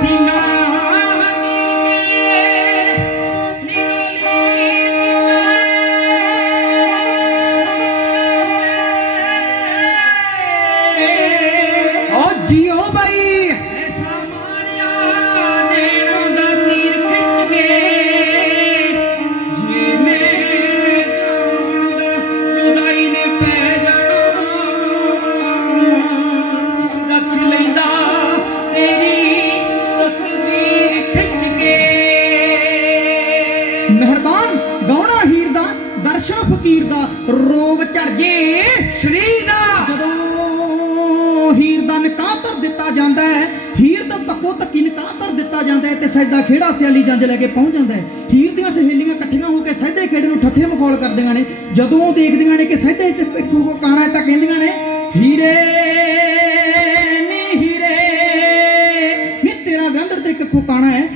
Final ਚੜ ਜੇ, ਸਰੀਰ ਦਾ। ਜਦੋਂ ਹੀਰ ਦਾ ਨਿਕਾਹ ਧਰ ਦਿੱਤਾ ਜਾਂਦਾ ਹੈ, ਹੀਰ ਦਾ ਤੱਕੋ ਤੱਕੀ ਨਿਕਾਹ ਧਰ ਦਿੱਤਾ ਜਾਂਦਾ ਹੈ ਤੇ ਸਜਦਾ ਖੇੜਾ ਸਿਆਲੀ ਜੰਜ ਲੈ ਕੇ ਪਹੁੰਚ ਜਾਂਦਾ ਹੈ। ਹੀਰ ਦੀਆਂ ਸਹੇਲੀਆਂ ਇਕੱਠੀਆਂ ਹੋ ਕੇ ਸਜਦੇ ਖੇੜੇ ਨੂੰ ਠੱਠੇ ਮਖੌਲ ਕਰਦੀਆਂ ਨੇ। ਜਦੋਂ ਦੇਖਦੀਆਂ ਨੇ ਕਿ ਸਜਦੇ ਤੇ ਇੱਕੋ ਕੋ ਕਾਣਾ ਤਾਂ ਕਹਿੰਦੀਆਂ ਨੇ, ਹੀਰੇ, ਨੀ ਹੀਰੇ, ਨੀ ਤੇਰਾ ਵਿਆਹੰਦਰ ਤੇ ਇੱਕ ਕਾਣਾ ਹੈ